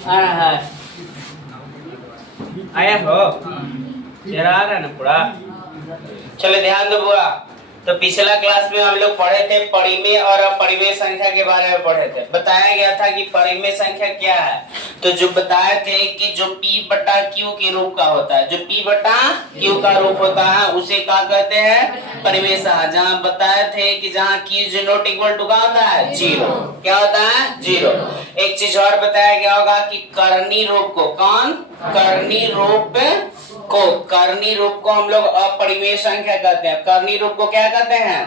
आ रहा है, आया हो, चेहरा आ रहा है ना पूरा। चलो ध्यान दो पूरा। तो पिछला क्लास में हम लोग पढ़े थे परिमेय और अपरिमेय संख्या के बारे में पढ़े थे। बताया गया था कि परिमेय संख्या क्या है। तो जो बताए थे कि जो p बटा q के रूप का होता है, जो p बटा q का रूप होता है उसे क्या कहते हैं, परिमेय संख्या। जहाँ बताए थे कि जहाँ q is not equal to क्या होता है, जीरो। क्या होता है, जीरो। एक चीज और बताया गया होगा कि कर्णी रूप को, कौन, कर्णी रूप को, कर्णी रूप को हम लोग अपरिमेय संख्या कहते हैं। कर्णी रूप को क्या कहते हैं,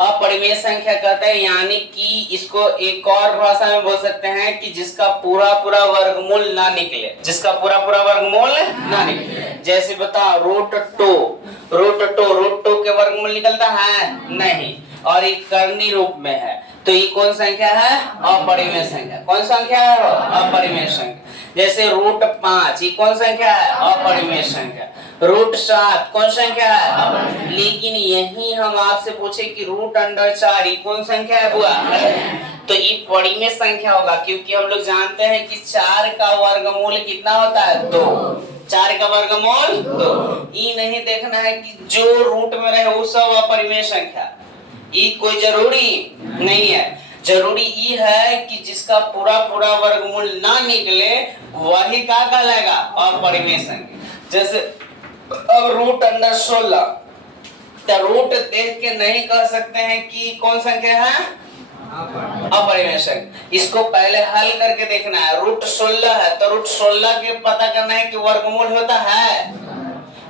अपरिमेय संख्या कहते हैं। यानी कि इसको एक और भाषा में बोल सकते हैं कि जिसका पूरा पूरा वर्गमूल ना निकले, जिसका पूरा पूरा वर्गमूल ना निकले। जैसे बताओ रूट टू, रूट टू के वर्गमूल निकलता है नहीं, और एक कर्णी रूप में है। तो ये कौन संख्या है, अपरिमेय संख्या। कौन संख्या है, अपरिमेय संख्या। जैसे रूट 5, ये कौन संख्या है, अपरिमेय संख्या। रूट 7 कौन संख्या है, लेकिन यही हम आपसे पूछे कि रूट अंडर 4 ये कौन संख्या है बुआ, तो ये परिमेय संख्या होगा। क्योंकि हम लोग जानते हैं कि 4 का वर्गमूल कितना होता है, 2। 4 का वर्गमूल 2। ये नहीं देखना है कि जो रूट में रहे वो सब अपरिमेय संख्या, ये कोई जरूरी नहीं है। जरूरी ये है कि जिसका पूरा पूरा वर्गमूल ना निकले वही क्या कहलाएगा, अपरिमेय संख्या। जैसे अब रूट अंडर 16, तो रूट देख के नहीं कह सकते हैं कि कौन संख्या है, अपरिमेय संख्या। इसको पहले हल करके देखना है। रूट 16 है तो रूट 16 के पता करना है कि वर्गमूल होता है,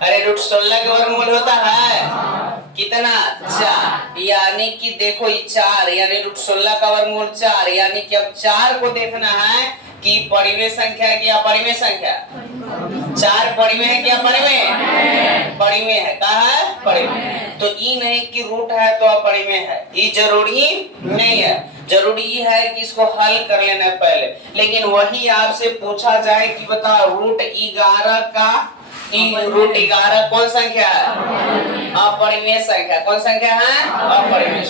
अरे रूट 16 के वर्गमूल होता है कितना, 4। यानी कि देखो ये 4, यानी रूट 16 का वर्गमूल 4। यानी कि अब 4 को देखना है कि परिमेय संख्या है कि अपरिमेय संख्या। 4 परिमेय है कि अपरिमेय, परिमेय है। कहा है, परिमेय। तो ये नहीं कि रूट है तो अपरिमेय है, ये जरूरी नहीं है। जरूरी ये है कि इसको हल कर लेना है पहले। लेकिन वही आपसे पूछा जाए कि बताओ रूट 11 का, रूट 11 कौन संख्या है, अपरिमेय संख्या। कौन संख्या है, अपरिमेय।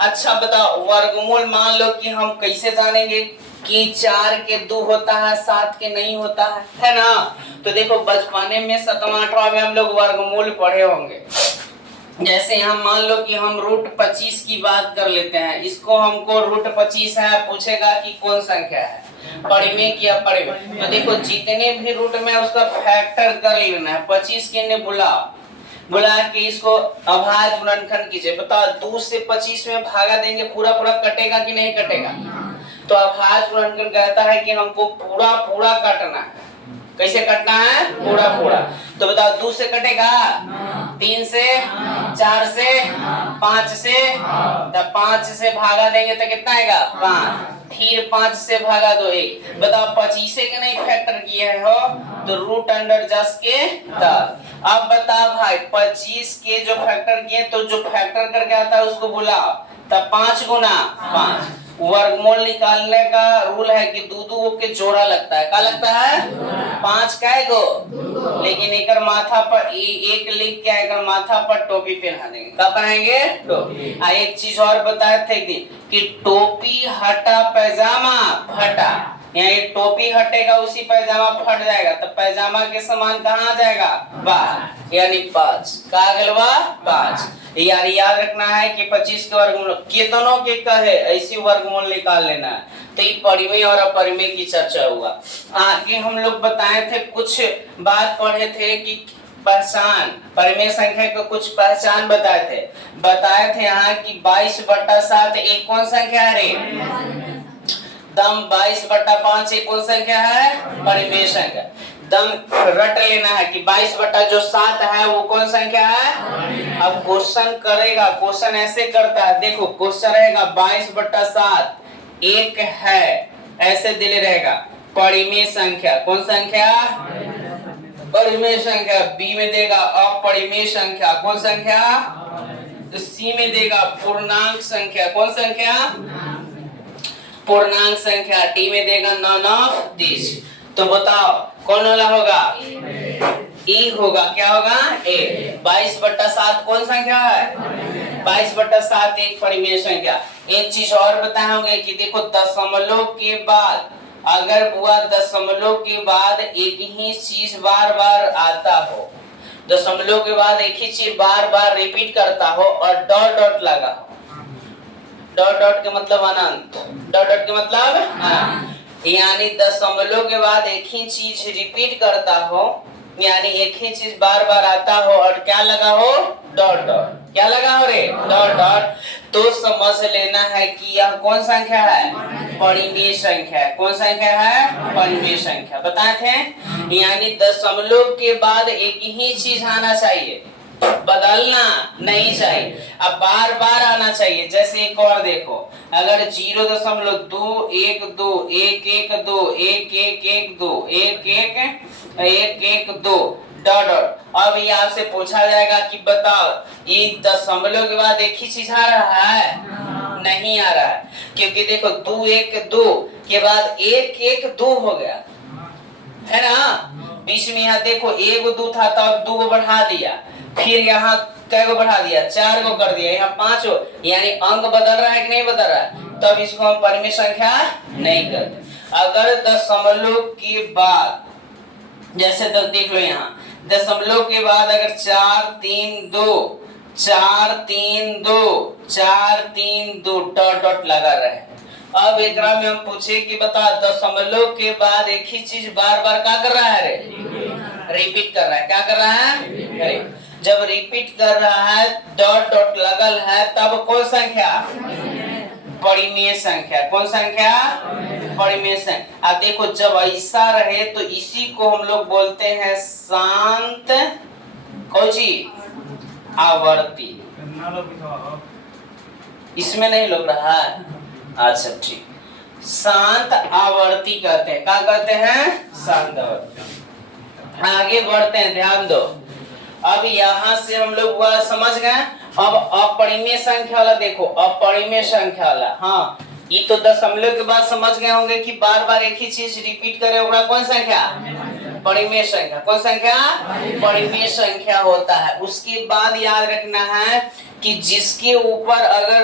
अच्छा बताओ वर्गमूल मान लो कि हम कैसे जानेंगे कि 4 के 2 होता है, 7 के नहीं होता है ना। तो देखो बचपने में 7वां 8वां में हम लोग वर्गमूल पढ़े होंगे। जैसे यहाँ मान लो कि हम रूट 25 की बात कर लेते हैं। इसको हमको रूट 25 है, पूछेगा कि कौन संख्या है, परिमेय की अपरिमेय। तो देखो जितने भी रूट में उसका फैक्टर कर लेना है। 25 के ने बुला के इसको अभाज्य गुणनखंड कीजिए। बताओ 2 से 25 में भागा देंगे, पूरा पूरा कटेगा कि नहीं कटेगा। तो अभाज्य गुणनखंड कहता है कि हमको पूरा पूरा काटना है। कैसे कटना है, पूरा पूरा। तो बताओ 2 से कटेगा, 3 से, 4 से, 5 से, तब 5 से भागा देंगे तो कितना आएगा, 5। फिर 5 से भागा दो 1। बताओ 25 के नहीं फैक्टर किए हो तो रूट अंडर 10 के 10। अब बताओ भाई 25 के जो फैक्टर किए तो जो फैक्टर करके आता है उसको बुलाओ, तब 5 गुना 5। वर्गमूल निकालने का रूल है कि दो के जोड़ा लगता है। क्या लगता है, 5 का गो, लेकिन एक माथा पर एक लिख के एक माथा पर टोपी पहना देंगे। क्या पहनेंगे, टोपी। एक चीज और बताए थे कि टोपी हटा पैजामा फटा, यहाँ टोपी हटेगा उसी पैजामा फट जाएगा, तो पैजामा के समान कहाँ आ जाएगा, बाहर, यानी 5 का गलवा 5। यार याद रखना है कि 25 के वर्गमूल कितनों के कहे ऐसी वर्गमूल निकाल लेना है। तो ये परिमेय और अपरिमेय की चर्चा हुआ। आगे हम लोग बताए थे, कुछ बात पढ़े थे कि पहचान, परिमेय संख्या को कुछ पहचान बताए थे यहाँ कि 22/7 एक कौन संख्या है रे, दम 22/5 एक कौन संख्या है, परिमेय संख्या। दम रट लेना है कि 22/7 है वो कौन संख्या है। अब क्वेश्चन करेगा, क्वेश्चन ऐसे करता है, देखो क्वेश्चन रहेगा 22/7 एक है, ऐसे दिले रहेगा परिमेय संख्या। कौन संख्या, परिमेय संख्या। बी में देगा अपरिमेय संख्या। कौन संख्या, तो सी में देगा पूर्णांक संख्या। कौन संख्या, पूर्णांक संख्या। डी में देगा नॉन ऑफ दिस। तो बताओ कौन वाला होगा, ई होगा। क्या होगा, ए। 22/7 कौन संख्या है, 22/7 एक परिमेय संख्या। एक चीज और बताए होंगे कि देखो दशमलव के बाद अगर बुआ दशमलव के बाद एक ही चीज बार बार आता हो, दशमलव के बाद एक ही चीज बार बार रिपीट करता हो और डॉट डॉट लगा हो, डॉट डॉट के मतलब अनंत, डॉट डॉट के मतलब अनंत, यानी दशमलव के बाद एक ही चीज रिपीट करता हो, यानी एक ही चीज बार बार आता हो और क्या लगा हो, डॉट डॉट, क्या लगा हो रे, डॉट डॉट, तो समझ लेना है कि यह कौन संख्या है, परिमेय संख्या है। कौन संख्या है, परिमेय संख्या। बताए थे, यानी दशमलव के बाद एक ही चीज आना चाहिए, बदलना नहीं चाहिए, अब बार बार आना चाहिए। जैसे एक और देखो, अगर 0.2 1 2 1 1 2 1 1 1 2 1 1 1 1 2 डॉट डॉट, अब ये आपसे पूछा जाएगा कि बताओ ये दशमलव के बाद एक ही चीज आ रहा है, नहीं आ रहा है, क्योंकि देखो 2 1 2 के बाद 1 1 2 हो गया है ना, बीच में यहाँ देखो 1 2 था तो 2 को बढ़ा दिया, फिर यहाँ कै को बढ़ा दिया, 4 को कर दिया, यहाँ 5 हो, यानी अंक बदल रहा है कि नहीं बदल रहा है, तब इसको हम परिमेय संख्या नहीं करते। अगर दशमलव के बाद, जैसे तो देख लो यहाँ दशमलव के बाद अगर 4 3 2 4 3 2 4 3 2 डॉट डॉट लगा रहे, अब एकरा में हम पूछे कि बता दशमलव के बाद एक ही चीज बार बार क्या कर रहा है रे, रिपीट कर रहा है, क्या कर रहा है, जब रिपीट कर रहा है डॉट डॉट लगल है तब कौन संख्या, परिमेय संख्या। कौन संख्या, परिमेय संख्या। अब देखो जब ऐसा रहे तो इसी को हम लोग बोलते हैं शांत कौची आवर्ती, इसमें नहीं लग रहा है, अच्छा ठीक, शांत आवर्ती कहते हैं, क्या कहते हैं, शांत आवर्ती। आगे बढ़ते हैं, ध्यान दो, अब यहाँ से हम लोग वह समझ गए। अब अपरिमेय संख्या वाला देखो, अपरिमेय संख्या वाला, हाँ ये तो दशमलव के बाद समझ गए होंगे कि बार बार एक ही चीज रिपीट करे, होगा कौन संख्या, परिमेय संख्या। कौन संख्या, परिमेय संख्या होता है। उसके बाद याद रखना है कि जिसके ऊपर अगर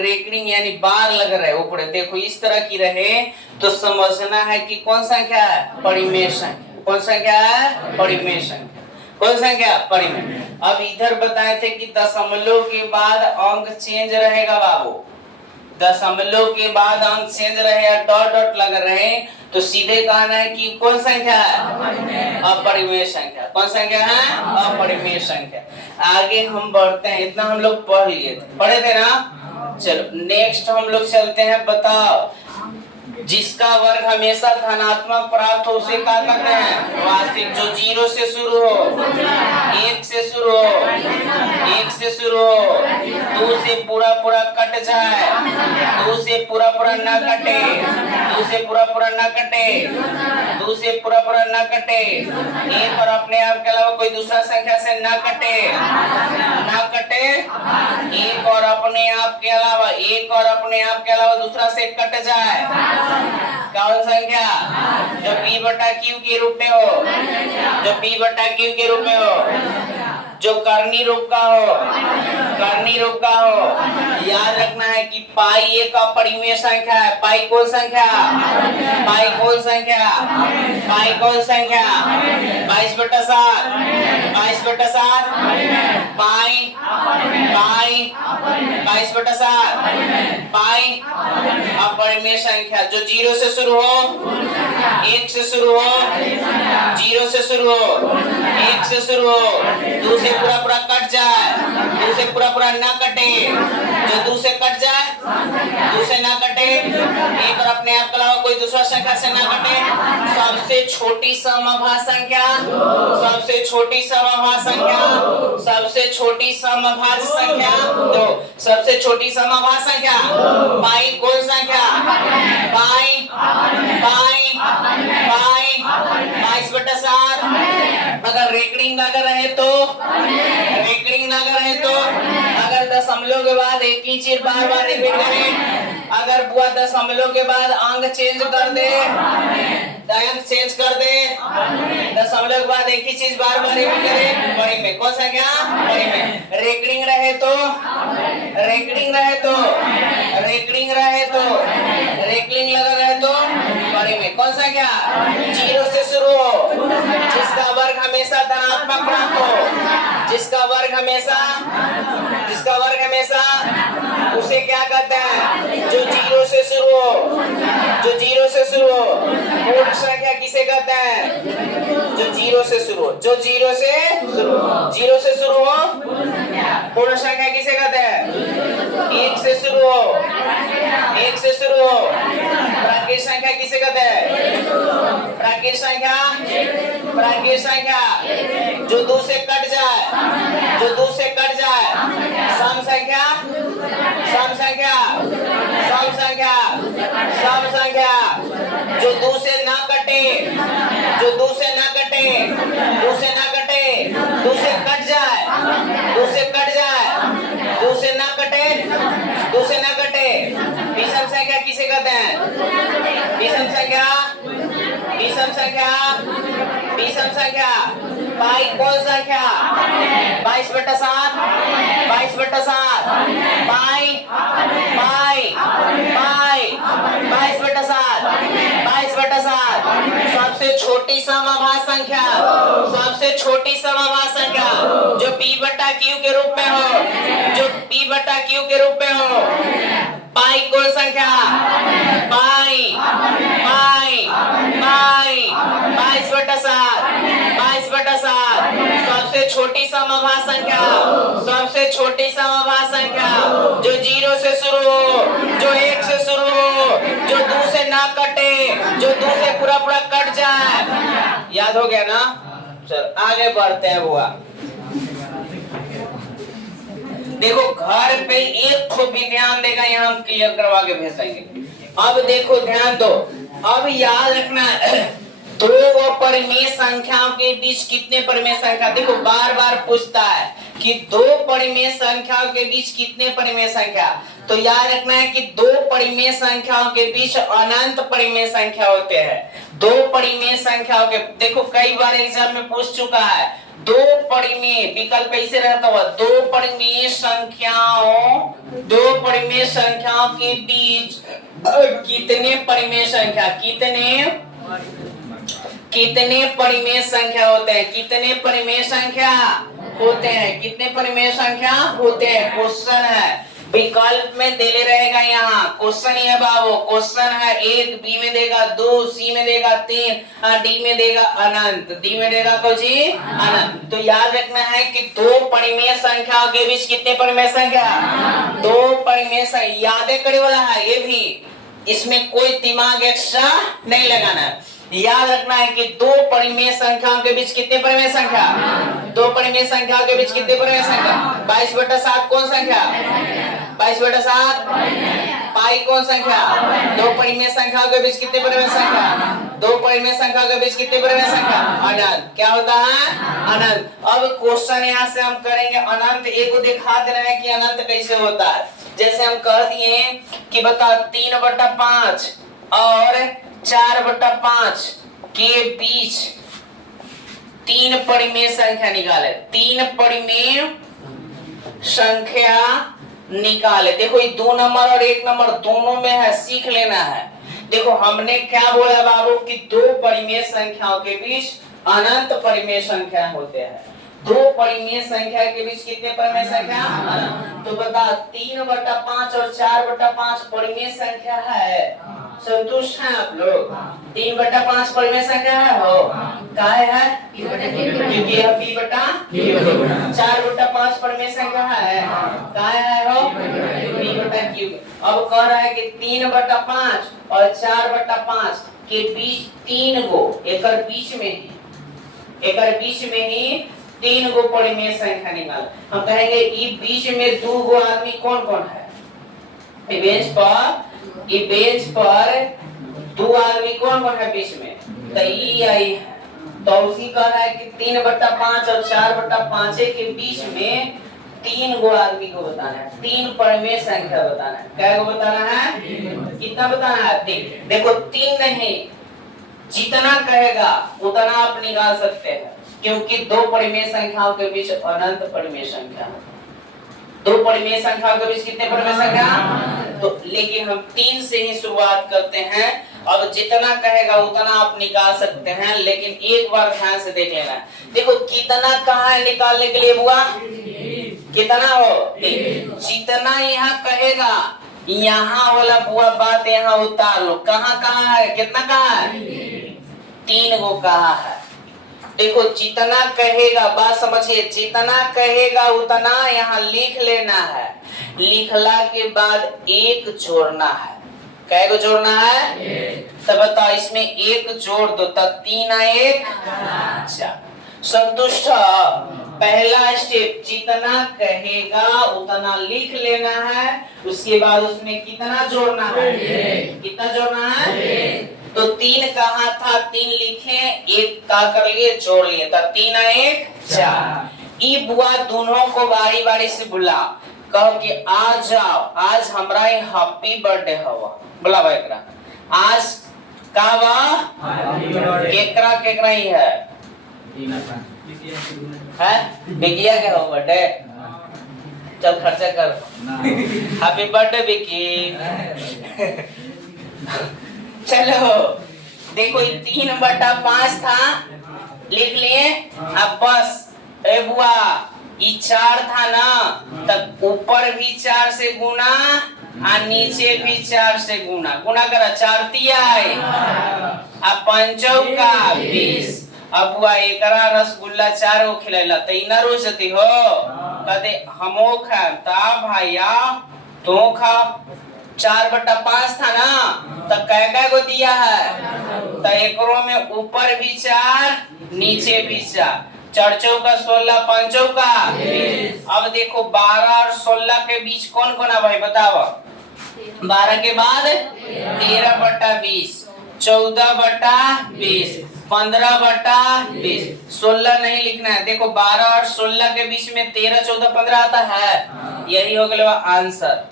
रेकरिंग यानी बार लग रहे ऊपर, देखो इस तरह की रहे तो समझना है कि कौन संख्या है, परिमेय संख्या। कौन संख्या है, परिमेय संख्या। कौन संख्या, परिमेय। अब इधर बताए थे कि दशमलव के बाद अंक चेंज रहेगा बाबू, दशमलव के बाद अंक चेंज रहे, डॉट डॉट लग रहे, तो सीधे कहना है कि कौन संख्या है, अपरिमेय संख्या। कौन संख्या है, अपरिमेय संख्या। आगे हम बढ़ते हैं, इतना हम लोग पढ़ लिए थे, पढ़े थे ना। चलो नेक्स्ट हम लोग चलते हैं। बताओ जिसका वर्ग हमेशा धनात्मक प्राप्त हो उसे क्या कहते हैं, वास्तविक। जो 0 से शुरू हो, 1 से शुरू हो, 1 से शुरू हो, 2 से पूरा पूरा कट जाए, 2 से पूरा पूरा ना कटे, 2 से पूरा पूरा ना कटे, 2 से पूरा पूरा ना कटे, 1 और अपने आप के अलावा कोई दूसरा संख्या से ना कटे, ना कटे, 1 और अपने आप के अलावा, 1 और अपने आप के अलावा दूसरा से कट जाए, कौन संख्या, जो p बटा q के रूप में हो, जो p बटा q के रूप में हो, जो कर्णी रूप का हो, कर्णी रूप का हो। याद रखना है कि पाई एक अपरिमेय संख्या है। पाई कौन संख्या, पाई कौन संख्या, पाई कौन संख्या, 22/7, 22/7, पाई, पाई 22/7, पाई अपरिमेय संख्या। जो 0 से शुरू हो, 1 से शुरू हो, 0 से शुरू हो, 1 से शुरू हो, 2 से पूरा पूरा कट जाए, 2 से पूरा पूरा ना कटे, जो 2 से कट जाए, 2 से ना कटे, 1 और अपने आप के अलावा कोई दूसरा संख्या से ना कटे, सबसे छोटी समभाज्य संख्या, सबसे छोटी समभाज्य संख्या, सबसे छोटी समभाज्य संख्या, दो, सबसे छोटी समभाज्य संख्या, पाई कौन संख्या, पाई, पाई, पाई 22/7। अगर रेकरिंग ना रहे तो, रेकरिंग ना रहे तो, अगर दशमलव के बाद एक ही चीज बार बार रिपीट करे, अगर बुआ दशमलव के बाद अंक चेंज कर दे, अंक चेंज कर दे, दशमलव के बाद एक ही चीज बार बार रिपीट करे, परिमेय। कौन सा क्या, परिमेय। रेकरिंग रहे तो, रेकरिंग रहे तो, रेकरिंग रहे तो, रेकरिंग लगा रहे तो परिमेय। कौन संख्या? 0 से शुरू हो, जिसका वर्ग हमेशा धनात्मक प्राप्त हो, जिसका वर्ग हमेशा उसे क्या कहते हैं? जो 0 से शुरू हो, जो 0 से शुरू हो। पूर्ण संख्या किसे कहते हैं? जो 0 से शुरू हो, जो 0 से शुरू हो, 0 से शुरू हो। पूर्ण संख्या किसे कहते हैं? 1 से शुरू हो, 1 से शुरू हो। प्राकृत संख्या किसे कहते हैं? प्राकृत संख्या जो 2 से कट जाए, जो 2 से कट जाए। सम संख्या जो 2 से ना कटे, जो 2 से ना कटे, 2 से ना कटे, 2 से कट जाए, 2 से कट जाए, 2 से ना कटे, 2 से ना कटे। विषम संख्या किसे कहते हैं? विषम संख्या पाई कौन संख्या? 22/7, 22/7 पाई 22/7, 22/7 सबसे छोटी समभाज संख्या, सबसे छोटी समभाज संख्या जो P/Q के रूप में हो, जो P/Q के रूप में हो। पाई कौन संख्या? पाई 22/7, 22/7 सबसे छोटी समभाज संख्या, सबसे छोटी समभाज संख्या जो 0 से शुरू हो, जो 1 से शुरू हो, जो 2 से ना कटे, जो 2 से पूरा कट जाए। याद हो गया ना? चल आगे बढ़ते हैं बुआ। देखो घर पे एक को भी ध्यान देगा, यहाँ हम क्लियर करवा के भेजेंगे। अब देखो ध्यान दो, अब याद रखना दो परिमेय संख्याओं के बीच कितने परिमेय संख्या। देखो बार बार पूछता है कि दो परिमेय संख्याओं के बीच कितने परिमेय संख्या। तो याद रखना है कि दो परिमेय संख्याओं के बीच अनंत परिमेय संख्या होते हैं। दो परिमेय संख्याओं के, देखो कई बार एग्जाम में पूछ चुका है, दो परिमेय विकल्प ऐसे रहता हुआ, दो परिमेय संख्याओं के बीच कितने परिमेय संख्या, कितने परिमेय संख्या होते हैं, कितने परिमेय संख्या होते हैं, कितने परिमेय संख्या होते हैं। क्वेश्चन है, विकल्प में दे रहेगा यहाँ। क्वेश्चन ही है बाबू, क्वेश्चन है 1, बी में देगा 2, सी में देगा 3, डी में देगा अनंत, डी में देगा कुछ ही अनंत। तो याद रखना है कि दो परिमेय संख्याओं के बीच कितने परिमेय संख्या? दो परिमेय संख्या। यादें करने वाला है ये भी, इसमें कोई दिमाग एक्स्ट्रा नहीं लगाना है। याद रखना है कि दो परिमेय संख्याओं के बीच कितने परिमेय संख्या? दो परिमेय संख्याओं के बीच कितने परिमेय संख्या? 22/7 कौन संख्या? 22/7 पाई कौन संख्या? दो परिमेय संख्याओं के बीच कितने परिमेय संख्या? दो परिमेय संख्याओं के बीच कितने परिमेय संख्या? अनंत। क्या होता है? अनंत। अब क्वेश्चन यहाँ से हम करेंगे अनंत। एक को दिखा दे रहे हैं कि अनंत कैसे होता है। जैसे हम कह दिए कि बता 3/5 और 4/5 के बीच तीन परिमेय संख्या निकाले, तीन परिमेय संख्या निकाले। देखो ये 2 नंबर और 1 नंबर दोनों में है, सीख लेना है। देखो हमने क्या बोला बाबू कि दो परिमेय संख्याओं के बीच अनंत परिमेय संख्या होते हैं। दो परिमेय संख्या के बीच कितने परिमेय संख्या? तो बता 3/5 और 4/5 परिमेय संख्या है। संतुष्ट हैं आप लोग? 3/5 परिमेय संख्या है हो? काहे है? क्योंकि यह P/Q। 4/5 परिमेय संख्या है, काहे है हो? P/Q। अब कह रहा है कि 3/5 और 4/5 के बीच 3 गो, एकर बीच में ही 3 गो परिमेय संख्या निकाल। हम कहेंगे ई बीच में 2 गो आदमी कौन कौन है? बेंच पर 2 आदमी कौन कौन है बीच में? तो ई आई। तो उसी कह रहा है कि 3/5 और 4/5 के बीच में 3 गो आदमी को बताना है, 3 परिमेय संख्या बताना है। क्या को बताना है? कितना बताना है? देखो 3 नहीं, जितना कहेगा उतना आप निकाल सकते हैं, क्योंकि दो परिमेय संख्याओं के बीच अनंत परिमेय संख्या। दो परिमेय संख्याओं के बीच कितने परिमेय संख्या? तो लेकिन हम 3 से ही शुरुआत करते हैं अब जितना कहेगा उतना आप निकाल सकते हैं, लेकिन एक बार ध्यान से देख लेना। देखो कितना कहाँ है निकालने के लिए बुआ? कितना हो? जितना यहाँ कहेगा यहाँ वाला बुआ बात यहाँ उतार लो। कहाँ कहाँ है? कितना कहाँ है? 3 गो कहा है। देखो जितना कहेगा, बात समझिए, जितना कहेगा उतना यहाँ लिख लेना है। लिखला के बाद एक जोड़ना है। कै को जोड़ना है? तब बताओ इसमें एक जोड़ दो तब 3 आए 4। संतुष्ट? पहला स्टेप जितना कहेगा उतना लिख लेना है, उसके बाद उसमें कितना जोड़ना है? कितना जोड़ना है? तो 3 कहा था, 3 लिखे, एक का कर लिए जोड़ लिए, तब 3 आए 4। ई बुआ दोनों को बारी बारी से बुला, कहो कि आ जाओ, आज हमरा हैप्पी बर्थडे हवा। बुलावा एकरा। आज का बा? केकरा केकरा ही है? बिकिया के हो बर्थडे? चल खर्चा कर। हैप्पी बर्थडे बिकी। चलो देखो 3/5 था, लिख लिए। अब बस ए बुआ ये 4 था ना, तब ऊपर भी 4 से गुना और नीचे भी 4 से गुना। गुना करा 4 तिया अब 5 का 20। अब बुआ एकरा रसगुल्ला 4 गो खिलाइला त इना रोजती हो कदे हमो खा ता भैया तो खा। 4/5 था ना, तब कै गो दिया है? तो एकरो में ऊपर भी 4 नीचे भी 4। 4 चौका 16, 5 चौका 20। अब देखो 12 और 16 के बीच कौन कौन है भाई बताओ? 12 के बाद 13/20, 14/20, 15/20। 16 नहीं लिखना है। देखो 12 और 16 के बीच में 13, 14, 15 आता है। यही हो गया आंसर।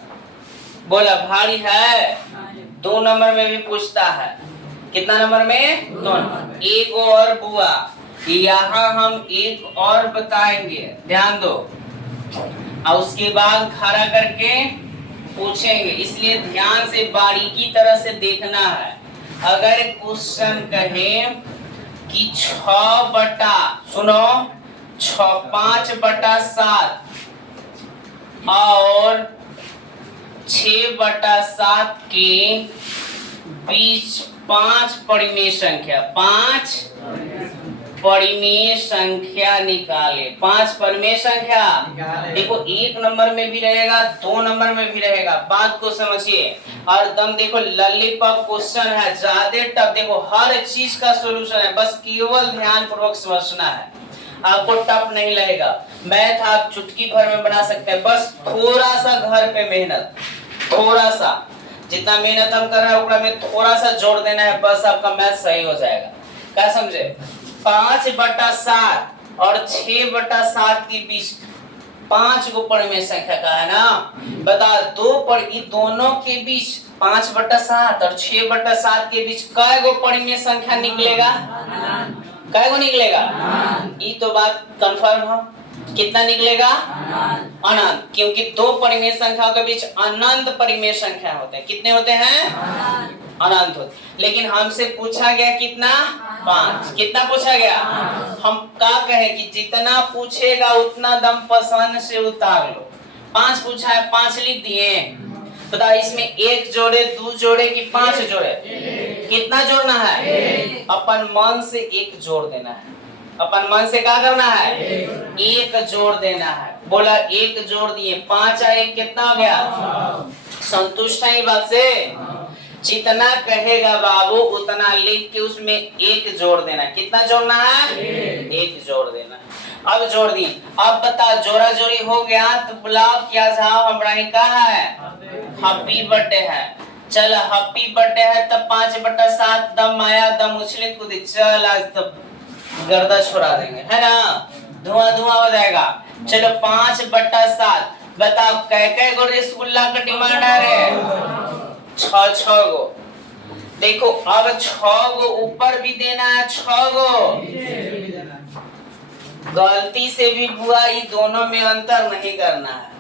बोला भारी है। 2 नंबर में भी पूछता है। कितना नंबर में? 2 नंबर। एक और बुआ यहाँ हम एक और बताएंगे, ध्यान दो, और उसके बाद खड़ा करके पूछेंगे, इसलिए ध्यान से बारीकी तरह से देखना है। अगर क्वेश्चन कहे कि 5/7 और 6/7 के बीच 5 परिमेय संख्या, 5 परिमेय संख्या निकाले। 5 परिमेय संख्या देखो 1 नंबर में भी रहेगा, 2 नंबर में भी रहेगा। बात को समझिए। और दम देखो लॉलीपॉप क्वेश्चन है, ज्यादा टफ। देखो हर चीज का सॉल्यूशन है, बस केवल ध्यान पूर्वक समझना है। आपको टफ नहीं लगेगा। मैथ आप चुटकी भर में बना सकते हैं, बस थोड़ा सा घर पे मेहनत, थोड़ा सा, जितना मेहनत हम कर रहे हैं उतना में थोड़ा सा जोड़ देना है, बस आपका मैथ सही हो जाएगा। क्या समझे? 5/7 और 6/7 के बीच 5 गो परिमेय संख्या का है ना। बता दो पर ये दोनों के बीच 5/7 और 6/7 के बीच कै गो परिमेय संख्या निकलेगा? कै गो निकलेगा? ये तो बात कंफर्म है। कितना निकलेगा? अनंत। क्योंकि 2 परिमेय संख्याओं के बीच अनंत परिमेय संख्या होते हैं। कितने होते हैं? अनंत होते। लेकिन हमसे पूछा गया कितना? 5। कितना पूछा गया? हम क्या कहे कि जितना पूछेगा उतना दम पसंद से उतार लो। 5 पूछा है, 5 लिख दिए। बता इसमें 1 जोड़े, 2 जोड़े कि 5 जोड़े? कितना जोड़ना है? अपन मन से 1 जोड़ देना है। अपन मन से क्या करना है? 1 जोड़ देना है। बोला 1 जोड़ दिए, 5 और 1 कितना हो गया? संतुष्ट है बात से? जितना कहेगा बाबू उतना लिख के उसमें 1 जोड़ देना। कितना जोड़ना है? 1 जोड़ देना। अब जोड़ दी। अब बता जोड़ा जोड़ी हो गया तो बुलाओ क्या जाओ हमरा ही कहा है? हैप्पी बर्थडे है। चल हैप्पी बर्थडे है तब 5/7 दम आया, दम उछले कूदे, चल आज तब गर्दा छोड़ा देंगे, है ना? धुआं धुआं हो जाएगा। चलो 5/7 बताओ कै गो रसगुल्ला का डिमांड है रे? 6 गो। देखो अब 6 गो ऊपर भी देना है, 6 गो गलती से भी बुआ ये दोनों में अंतर नहीं करना है।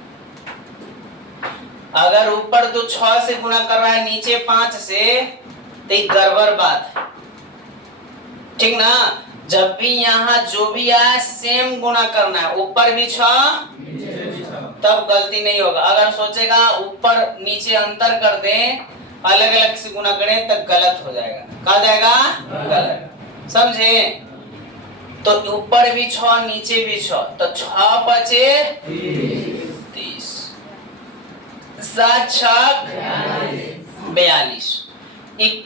अगर ऊपर तो 6 से गुणा कर रहा है, नीचे 5 से, तो ये गड़बड़ बात है, ठीक ना। जब भी यहाँ जो भी आए सेम गुना करना है, ऊपर भी 6 तब गलती नहीं होगा। अगर सोचेगा ऊपर नीचे अंतर कर दें, अलग अलग से गुना करें तो गलत हो जाएगा। कहा जाएगा गलत, समझे। तो ऊपर भी 6 नीचे भी 6, तो 6 बचे 30, 7 छक 42।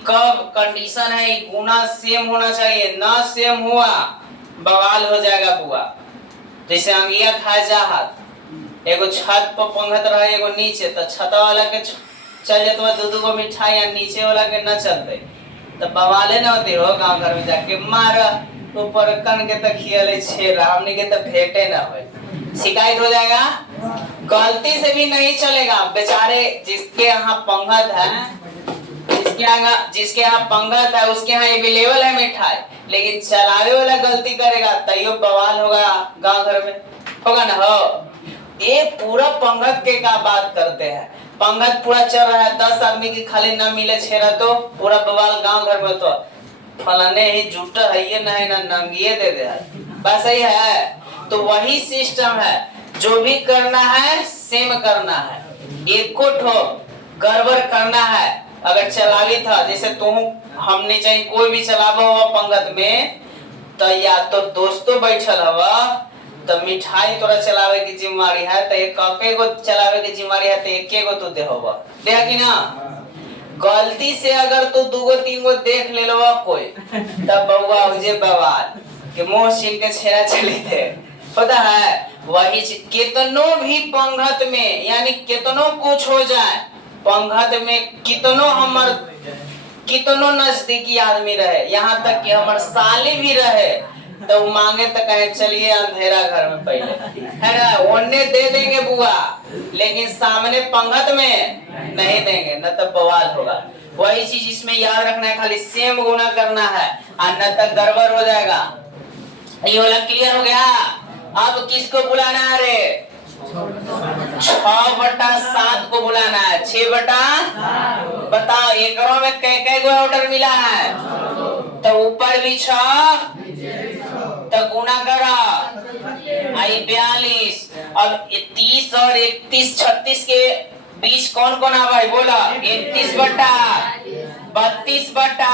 कब कंडीशन है, गुना सेम होना चाहिए, ना सेम हुआ बवाल हो जाएगा बुआ। जैसे अंगिया खा जा हाथ, एगो छत पर पंगत रहे एगो नीचे, तो छत वाला के चल जाते दू गो मिठाई, या नीचे वाला के न चलते तो बवाले न होते हो। गांव घर में जाके मार ऊपर कन के तो खियाले छेरा, हमने के तो भेंटे ना हो, शिकायत हो जाएगा। गलती से भी नहीं चलेगा बेचारे, जिसके यहाँ पंगत है, जिसके यहाँ पंगत है उसके यहाँ अवेलेबल है मिठाई, लेकिन चलावे वाला गलती करेगा तैयो बवाल होगा गांव घर में, होगा ना। हो ये पूरा पंगत के का बात करते हैं, पंगत पूरा चल रहा है, 10 आदमी की खाली ना मिले छेरा तो पूरा बवाल गांव घर में। तो फलाने ही झूठा है ये नहीं ना नंगिए दे दे, बस यही है। तो वही सिस्टम है, जो भी करना है सेम करना है, एक को ठो गड़बड़ करना है। अगर चलावी था जैसे तुम हमने चाहे कोई भी चलावा हुआ पंगत में, तो या तो दोस्तों बैठल हवा तो मिठाई तोरा चलावे की जिम्मेवारी है, तो एक कपे को चलावे की जिम्मेवारी है, तो एक को तू देहोबा देहा कि ना। गलती से अगर तू 2 गो 3 गो देख ले लो कोई, तब बउआ उजे बवाल कि मुंह छीन के छेड़ा चले थे, पता है। वही कितनो भी पंगत में, यानी कितनो कुछ हो जाए पंगत में, कितनो नजदीकी आदमी रहे, यहाँ तक कि हमारे साली भी रहे, तो मांगे तो कहे चलिए अंधेरा घर में पहले, है ना, ओने दे देंगे बुआ, लेकिन सामने पंगत में नहीं देंगे, न तो बवाल होगा। वही चीज इसमें याद रखना है, खाली सेम गुना करना है, और न तो गड़बड़ हो जाएगा। ये वाला क्लियर हो गया। अब किसको बुलाना है रे? 6/7 को बुलाना है। 6/7 बताओ एकड़ों में कै गो ऑर्डर मिला है? तो ऊपर भी 6 तो गुना करा आई 42। अब 30 और 31 36 के बीच कौन कौन आ भाई बोला? 31 बटा 32 बटा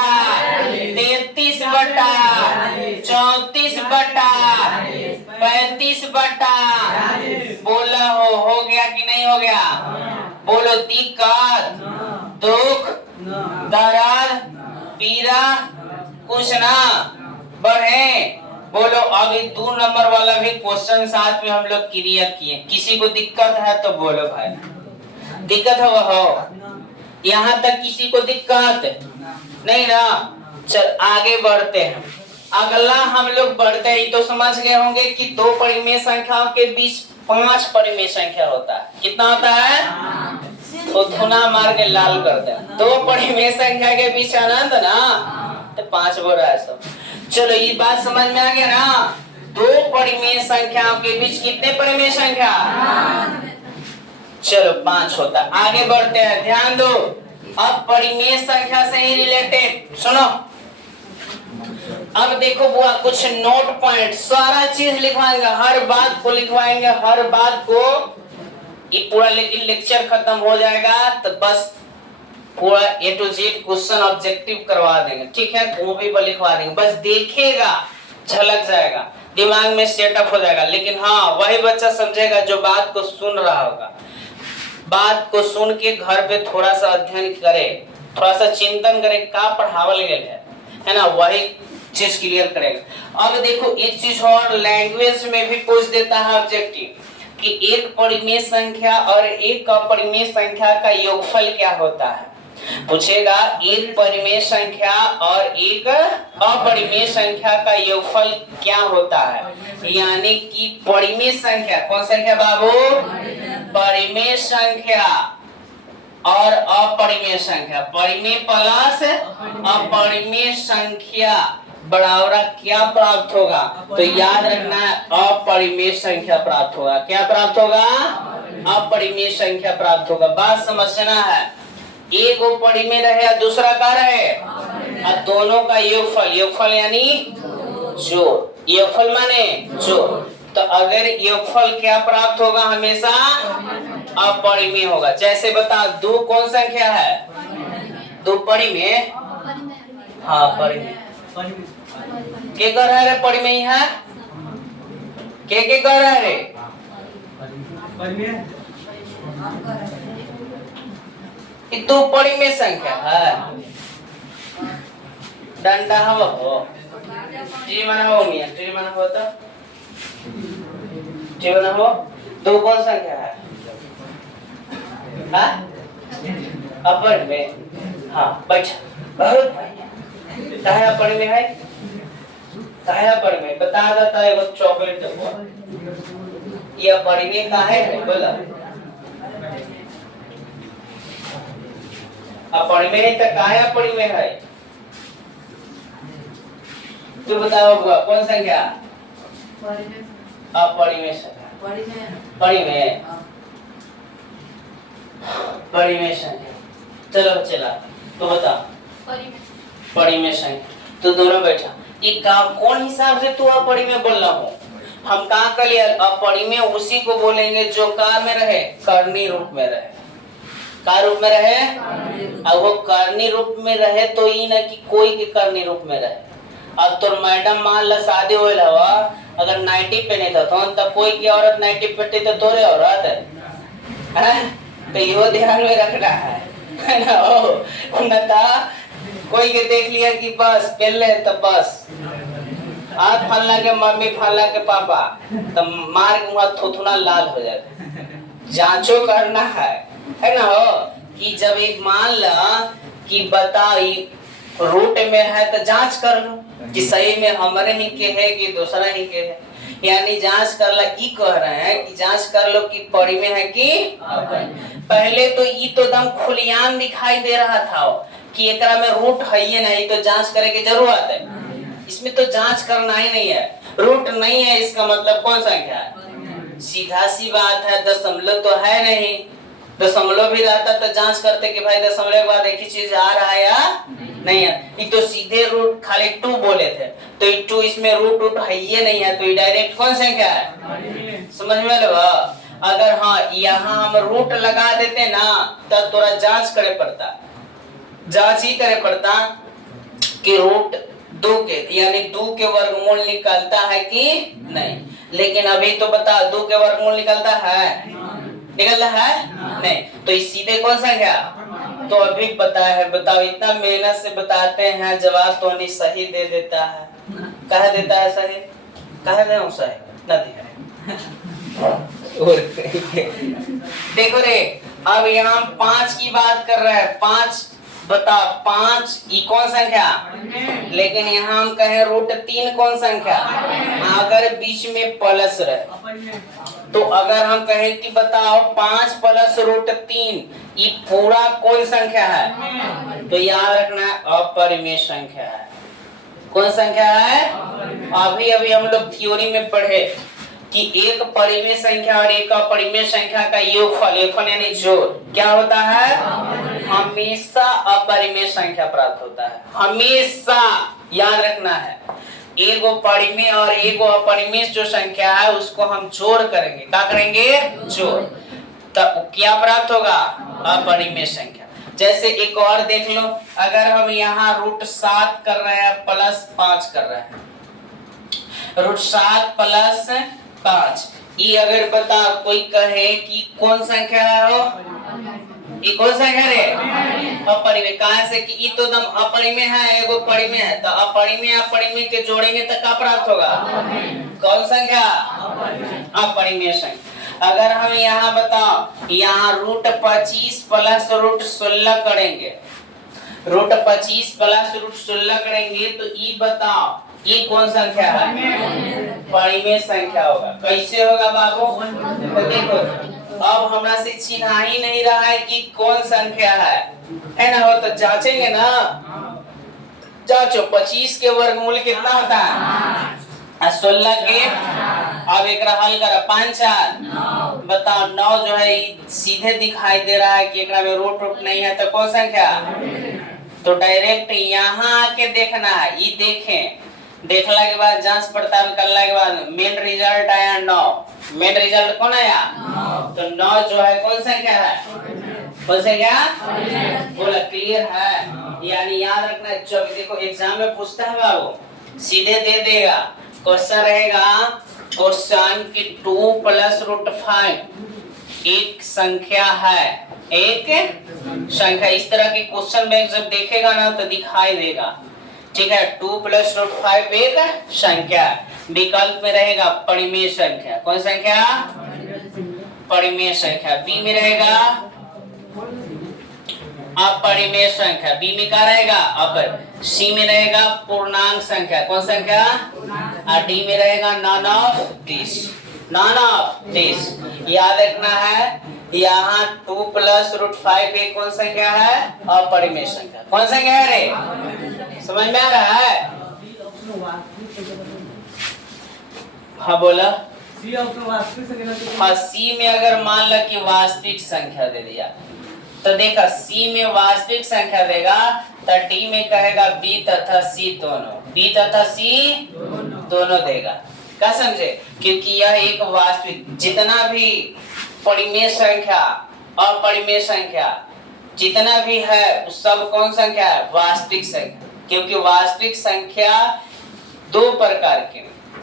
33 बटा 34 बटा 35 बटा, बोला हो गया कि नहीं हो गया? बोलो दिक्कत, दुख, दर्द, पीड़ा कुछ ना बढ़े। बोलो अभी 2 नंबर वाला भी क्वेश्चन साथ में हम लोग क्लियर किए। किसी को दिक्कत है तो बोलो भाई, दिक्कत हो यहाँ तक किसी को दिक्कत नहीं ना? चल आगे बढ़ते हैं। अगला हम लोग बढ़ते ही तो समझ गए होंगे कि 2 परिमेय संख्याओं के बीच 5 परिमेय संख्या होता है। कितना होता है? तो धुना मार के लाल कर दे। 2 परिमेय संख्या के बीच अनंत ना, तो 5 बोल रहा है सब। चलो ये बात समझ में आ गया ना? 2 परिमेय संख्याओं के बीच कितने परिमेय संख्या? चलो 5 होता। आगे बढ़ते हैं, ध्यान दो। अब परिमेय संख्या से ही रिलेटेड सुनो। अब देखो बुआ कुछ नोट पॉइंट, सारा चीज लिखवाएंगे, हर बात को लिखवाएंगे, हर बात को। ये पूरा लेकिन लेक्चर खत्म हो जाएगा तो बस पूरा A to Z question objective करवा देंगे, ठीक है? कॉपी पर लिखवा देंगे, बस देखेगा झलक जाएगा, दिमाग में सेटअप हो जाएगा। लेकिन हाँ वही बच्चा समझेगा जो बात को सुन रहा होगा। बात को सुन के घर पे थोड़ा सा अध्ययन करे, थोड़ा सा चिंतन करे का पढ़ावल गया है ना, वही चीज क्लियर करेगा। अब देखो एक चीज और लैंग्वेज में भी पूछ देता है ऑब्जेक्टिव कि एक परिमेय संख्या और एक अपरिमेय संख्या का योगफल क्या होता है। पूछेगा एक परिमेय संख्या और एक अपरिमेय संख्या का योगफल क्या होता है, यानी कि परिमेय संख्या, कौन संख्या बाबू? परिमेय संख्या और अपरिमेय संख्या, परिमेय प्लस अपरिमेय संख्या बराबर क्या प्राप्त होगा? तो याद रखना है अपरिमेय संख्या प्राप्त होगा। क्या प्राप्त होगा? अपरिमेय संख्या प्राप्त होगा। बात समझना है। एक वो पड़ी में रहे और दूसरा का रहे और दोनों का योगफल, योगफल यानी जोड़, योगफल माने जोड़। तो अगर योगफल क्या प्राप्त होगा, हमेशा अपरिमेय होगा। जैसे बता, दो कौन संख्या है? दो परिमेय, हाँ परिमेय। के कर रहा है परिमेय है? के कर रहा है रे? दो परिमेय संख्या है। डंडा हवा हो जी माना हो मियां, जी माना हो तो जी माना हो। दो कौन संख्या है? हाँ अपर में, हाँ बैठ बहुत ताया पर में है, ताया पर में बता देता है वो चॉकलेट दो ये पर में का है बोला अपर में तो काया पर में है। तू बताओ कौन संख्या? अपरिमेय संख्या, परिमेय परिमेय संख्या। चलो चला तो बता परिमेय संख्या। तो दोनों बैठा ये कौन हिसाब से तू अपरिमेय बोल रहा हूँ? हम कहाँ कर लिया अपरिमेय उसी को बोलेंगे जो का में रहे, करनी रूप में रहे। का रूप में रहे? अब वो करनी रूप में रहे तो ये ना कि कोई के करनी रूप में रहे। अब तो मैडम मान ला शादी होल हवा, अगर नाइटी पहने था तो कोई की औरत नाइटी पहनती तो तोरे औरत है, तो यो ध्यान में रखना है ना। हो नता कोई के देख लिया कि बस पहन ले तो बस हाथ फलना के मम्मी फलना के पापा तो मार के मुँह थुथुना लाल हो जाता। जांचो करना है ना। हो कि जब एक मान ला कि बताई रूट में है तो जांच कर लो कि सही में हमारे ही के है कि दूसरा ही के है। यानी जांच कर ला, ई कह रहे हैं कि जांच कर लो कि पड़ी में है कि पहले तो ई तो दम खुलियाम दिखाई दे रहा था कि एकरा में रूट है ही नहीं, तो जांच करे की जरूरत है। इसमें तो जांच करना ही नहीं है, रूट नहीं है इसका मतलब कौन संख्या है? सीधा सी बात है, दशमलव तो है नहीं। दशमलव भी रहता तो जांच करते कि भाई दशमलव के बाद एक ही चीज आ रहा है या नहीं है। ये तो सीधे रूट खाली 2 बोले थे, तो ये 2 इसमें रूट है ये नहीं है, तो ये डायरेक्ट कौन संख्या है? समझ में लगा? अगर हाँ यहाँ हम रूट लगा देते ना तब थोड़ा जांच करे पड़ता, जांच ही करे पड़ता कि रूट 2 के यानी 2 के वर्गमूल निकलता है कि नहीं। लेकिन अभी तो बता 2 के वर्गमूल निकलता है, निकलता है नहीं, तो इस सीधे कौन संख्या? तो अभी पता है, बताओ इतना मेहनत से बताते हैं जवाब तो नहीं सही दे देता है। कह देता है सही, कह दे सही ना दे। देखो रे अब यहाँ 5 की बात कर रहे हैं, 5 बता 5 ये कौन संख्या? लेकिन यहाँ हम कहें रूट 3 कौन संख्या? अगर बीच में प्लस रहे तो अगर हम कहें कि बताओ 5 प्लस रूट 3 ये पूरा कौन संख्या है? तो याद रखना अपरिमेय संख्या है। कौन संख्या है? अभी अभी हम लोग थ्योरी में पढ़े कि एक परिमेय संख्या और एक अपरिमेय संख्या का योगफल, योगफल यानी जोड़ क्या होता है? हमेशा अपरिमेय संख्या प्राप्त होता है, हमेशा याद रखना है। एक परिमेय और एक अपरिमेय जो संख्या है उसको हम जोड़ करेंगे, क्या करेंगे? जोड़, तब क्या प्राप्त होगा? अपरिमेय संख्या। जैसे एक और देख लो, अगर हम यहाँ रूट 7 कर रहे हैं प्लस 5 कर रहे हैं, रूट 7 प्लस 5 ये अगर बता कोई कहे कि कौन संख्या है हो, ये कौन संख्या रे? अपरिमेय। कहां से कि ये तो दम अपरिमेय है, एगो परिमेय है, तो अपरिमेय अपरिमेय के जोड़ेंगे तो क्या प्राप्त होगा? कौन संख्या? अपरिमेय संख्या। अगर हम यहाँ बताओ यहाँ रूट 25 प्लस रूट 16 करेंगे, रूट 25 प्लस रूट 16 करेंगे तो ये बताओ ये कौन संख्या है? परिमेय संख्या होगा। कैसे होगा बाबू? तो देखो अब हमरा से चिन्हा ही नहीं रहा है कि कौन संख्या है ना। हो तो जांचेंगे ना, जांचो 25 के वर्गमूल कितना होता है? 16 के अब एक हल करा 5 4 बताओ 9 जो है सीधे दिखाई दे रहा है कि एकरा में रूट नहीं है तो कौन संख्या तो डायरेक्ट यहाँ आके देखना है। ये देखें, देखला के बाद जांच पड़ताल करने के बाद मेन रिजल्ट आया 9। मेन रिजल्ट कौन आया तो 9 जो है कौन संख्या है कौन संख्या बोला क्लियर है। यानी याद रखना जब देखो एग्जाम में पूछता है बाबू सीधे दे देगा क्वेश्चन रहेगा क्वेश्चन की 2 + √5 एक संख्या है एक संख्या। इस तरह के क्वेश्चन बैंक जब देखेगा ना तो दिखाई देगा ठीक है। 2 + √5 एक संख्या। विकल्प में रहेगा परिमेय संख्या। कौन संख्या परिमेय संख्या। बी में रहेगा अपरिमेय संख्या। बी में क्या रहेगा अपर। सी में रहेगा पूर्णांक संख्या। कौन संख्या और डी में रहेगा नॉन ऑफ दिस। याद रखना है यहाँ 2 + √5 एक कौन संख्या है अपरिमेय संख्या। कौन संख्या है रे समझ में आ रहा है। हाँ बोला हाँ सी में अगर मान लो कि वास्तविक संख्या दे दिया तो देखा सी में वास्तविक संख्या देगा तो डी में कहेगा बी तथा सी दोनों। बी तथा सी दोनों देगा। क्या समझे क्योंकि यह एक वास्तविक जितना भी परिमेय संख्या अपरिमेय संख्या जितना भी है सब कौन संख्या है वास्तविक संख्या। क्योंकि वास्तविक संख्या दो प्रकार के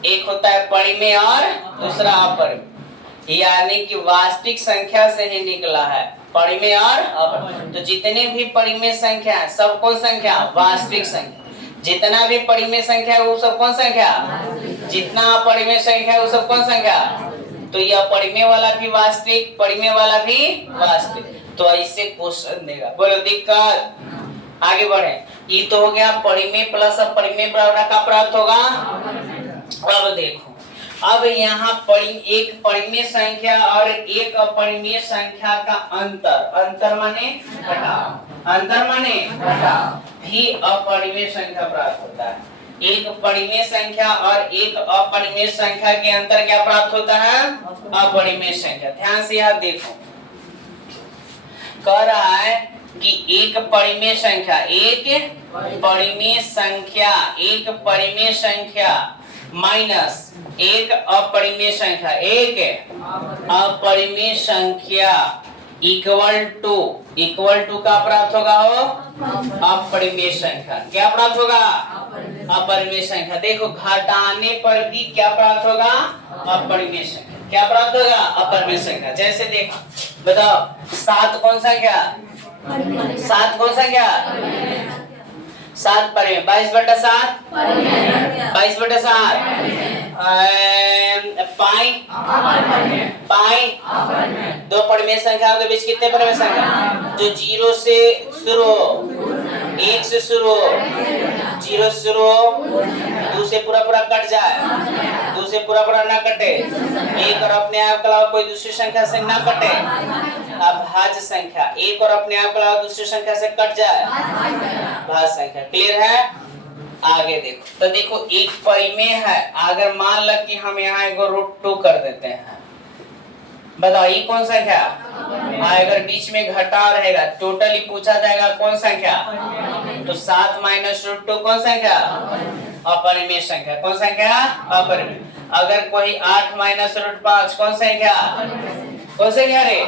एक होता है परिमेय और दूसरा अपरिमेय। यानी कि वास्तविक संख्या से ही निकला है परिमेय और अपरिमेय। तो जितने भी परिमेय संख्या है सब कौन संख्या वास्तविक संख्या। जितना भी परिमेय संख्या है वो सब कौन संख्या जितना अपरिमेय संख्या है वो सब कौन संख्या। तो यह परिमेय वाला भी वास्तविक परिमेय वाला भी वास्तविक। तो ऐसे क्वेश्चन देगा। बोलो दिक्कत आगे बढ़े। ये तो हो गया परिमेय प्लस अपरिमेय बराबर का प्राप्त होगा। अब देखो अब यहाँ एक परिमेय संख्या और एक अपरिमेय संख्या का अंतर माने घटाव अंतर माने घटाव भी अपरिमेय संख्या प्राप्त होता है। एक परिमेय संख्या और एक अपरिमेय संख्या के अंतर क्या प्राप्त होता है अपरिमेय संख्या। ध्यान से यहाँ देखो कह रहा है कि एक परिमेय संख्या माइनस एक अपरिमेय संख्या इक्वल टू का प्राप्त होगा हो अपरिमेय संख्या। क्या प्राप्त होगा अपरिमेय संख्या। देखो घटाने पर भी क्या प्राप्त होगा अपरिमेय संख्या। क्या प्राप्त होगा अपरिमेय संख्या। जैसे देखो बताओ 7 कौन संख्या 7 कौन संख्या 7 परिमेय 22/7 पाई दो परिमेय संख्या के बीच कितने परिमेय संख्या जो 0 से शुरू हो 1 से शुरू हो 0 से शुरू हो 2 से पूरा कट जाए 2 से पूरा ना कटे एक और अपने आप के अलावा कोई दूसरी संख्या से ना कटे अभाज्य संख्या एक और अपने आप के अलावा दूसरी संख्या से कट जाए भाज्य संख्या। क्लियर है। आगे देखो तो देखो एक परिमेय है अगर मान लो कि हम यहाँ एक √2 कर देते हैं बताओ ये कौन संख्या अगर बीच में घटाव रहेगा टोटली पूछा जाएगा कौन संख्या तो 7 - √2 कौन संख्या अपरिमेय संख्या। कौन संख्या अपरिमेय। अगर कोई 8 - √5 कौन संख्या रे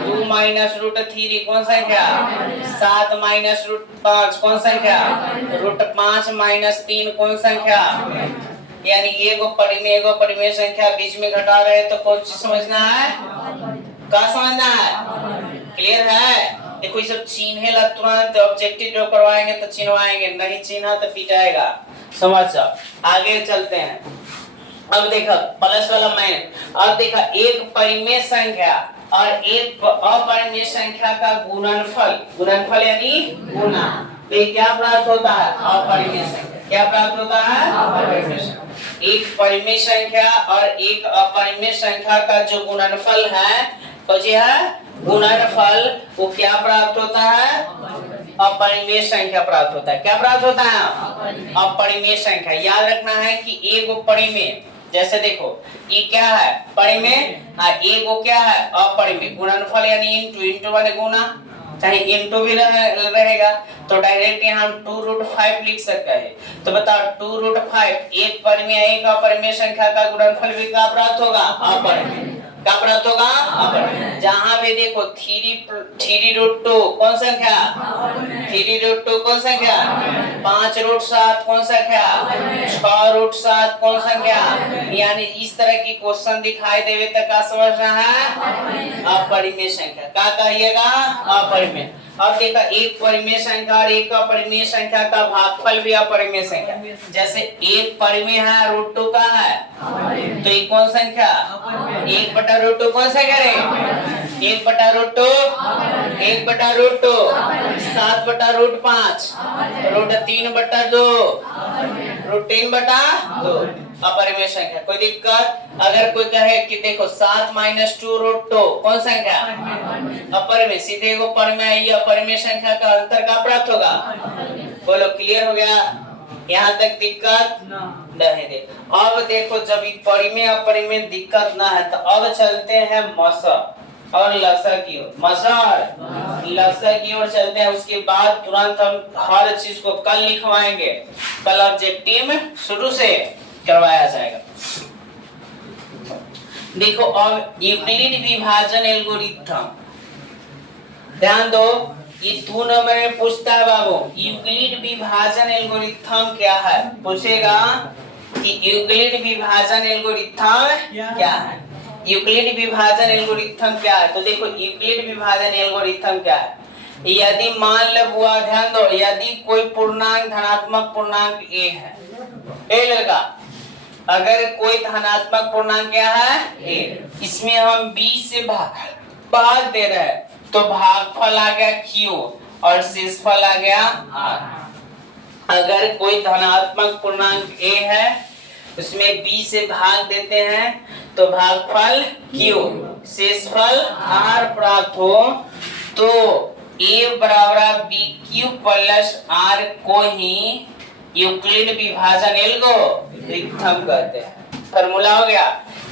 2 - √3 कौन संख्या 7 - √5 कौन संख्या √5 - 3 कौन संख्या। यानी एगो परिमेय संख्या बीच में घटा रहे तो कौन चीज समझना है क्या समझना है। क्लियर है। देखो ये सब चिन्हे ला तुरंत ऑब्जेक्टिव जो करवाएंगे तो चिन्हवाएंगे नहीं चिन्हा तो पिटाएगा समझ जाओ। आगे चलते हैं। अब देखो प्लस वाला मैंने अब देखा एक परिमेय संख्या और एक अपरिमेय संख्या का गुणनफल यानी गुना तो क्या प्राप्त होता है अपरिमेय संख्या। क्या प्राप्त होता है अपरिमेय संख्या। एक परिमेय संख्या और एक अपरिमेय संख्या का जो गुणनफल है तो जी है गुणनफल वो क्या प्राप्त होता है अपरिमेय संख्या प्राप्त होता है। क्या प्राप्त होता है अपरिमेय संख्या। याद रखना है कि एक परिमेय जैसे देखो ये क्या है परिमेय, ए को क्या है अपरिमेय, गुणनफल यानी इनटू, इनटू माने गुना, चाहे इनटू भी रहेगा तो डायरेक्ट यहाँ हम 2√5 लिख सकते हैं। तो बताओ 2√5 एक परिमेय एक अपरिमेय संख्या का गुणनफल भी क्या प्राप्त होगा अपरिमेय, क्या प्राप्त होगा अपरिमेय। जहां पे देखो 3√2 कौन संख्या, 3√2 कौन संख्या, 5√7 कौन संख्या, 6√7 कौन संख्या, यानी इस तरह की क्वेश्चन दिखाई देवे तो क्या समझना है अपरिमेय संख्या, क्या कहिएगा अपरिमेय। अब देखा एक परिमेय संख्या और एक अपरिमेय संख्या का भागफल भी अपरिमेय संख्या, जैसे एक परिमेय है √2 का है तो एक कौन संख्या 1/√2 कौन सा करे 1/√2 1/√2 7/√5 √3/2 √3/2 अपरिमेय संख्या। कोई दिक्कत, अगर कोई कहे कि देखो 7 - 2√2 कौन संख्या अपरिमेय, सीधे को परिमेय या अपरिमेय संख्या का अंतर का प्राप्त होगा। बोलो क्लियर हो गया, यहाँ तक दिक्कत नहीं दे। अब देखो जब परिमेय अपरिमेय दिक्कत ना है तो अब चलते हैं मसर और लसर की ओर, मसर लसर की ओर चलते हैं। उसके बाद तुरंत हम हर चीज को कल लिखवाएंगे, कल ऑब्जेक्टिव शुरू से करवाया जाएगा। देखो अब यूक्लिड विभाजन एल्गोरिथम, ध्यान दो ये 2 नंबर में पूछता है बाबू यूक्लिड विभाजन एल्गोरिथम क्या है, पूछेगा कि यूक्लिड विभाजन एल्गोरिथम क्या है, यूक्लिड विभाजन एल्गोरिथम क्या है। तो देखो यूक्लिड विभाजन एल्गोरिथम क्या है, यदि मान लो बुआ ध्यान दो, यदि कोई पूर्णांक धनात्मक पूर्णांक a है, ए लड़का अगर कोई धनात्मक पूर्णांक क्या है a, इसमें हम b से भाग दे रहे हैं तो भागफल आ गया q और शेषफल आ गया r। अगर कोई धनात्मक पूर्णांक a है उसमें b से भाग देते हैं तो भागफल q शेषफल r प्राप्त हो तो a बराबर bq प्लस r को ही यूक्लिड विभाजन एल्गोरिथम कहते हैं। फार्मूला हो गया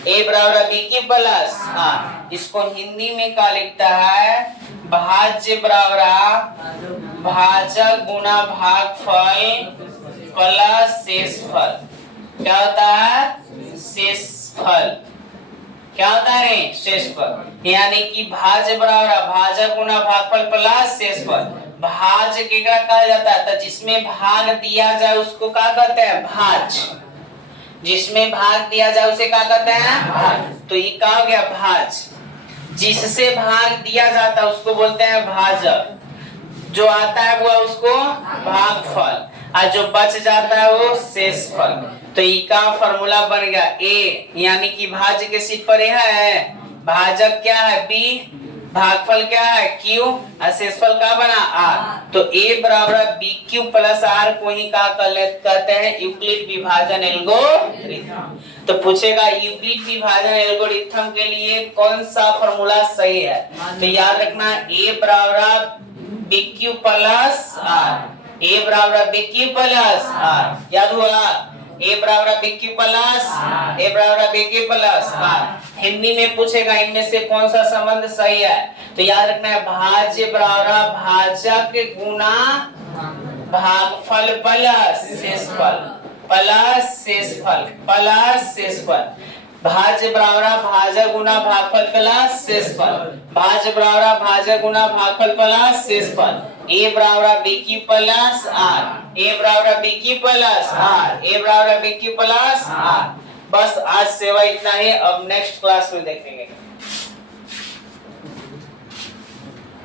a बराबर bq प्लस r, इसको हिंदी में क्या लिखता है भाज्य बराबर भाजक गुना भागफल प्लस शेषफल, क्या होता है शेषफल, क्या होता है रे शेषफल, यानी कि भाज्य बराबर भाजक गुना भागफल प्लस शेषफल। भाज्य केकरा कहा जाता है, तो जिसमें भाग दिया जाए उसको क्या कहते हैं भाज्य, जिसमें भाग दिया जाए उसे क्या कहते हैं भाज्य। तो ये क्या हो गया भाज्य, जिससे भाग दिया जाता है उसको बोलते हैं भाजक, जो आता है वो उसको भागफल और जो बच जाता है वो शेषफल। तो ये का फार्मूला बन गया a, यानी कि भाज्य के सीट पर यह है, भाजक क्या है b, भागफल क्या है q और शेषफल का बना r। तो a बराबर bq प्लस r को ही क्या कहते हैं यूक्लिड विभाजन एल्गोरिथम। तो पूछेगा यूक्लिड विभाजन एल्गोरिथम के लिए कौन सा फार्मूला सही है, तो याद रखना a बराबर bq प्लस r, a बराबर bq प्लस r, याद हुआ a बराबर bq प्लस a बराबर bq प्लस r। हिंदी में पूछेगा इनमें से कौन सा संबंध सही है, तो याद रखना है भाज्य बराबर भाजक गुना भागफल प्लस शेषफल प्लस शेषफल प्लस शेषफल, भाज्य बराबर भाजक गुना भागफल प्लस शेषफल, भाज्य बराबर भाजक गुना भागफल प्लस शेषफल, a बराबर bq प्लस r, a बराबर bq प्लस r, a बराबर bq प्लस r। बस आज सेवा इतना ही, अब नेक्स्ट क्लास में देखेंगे।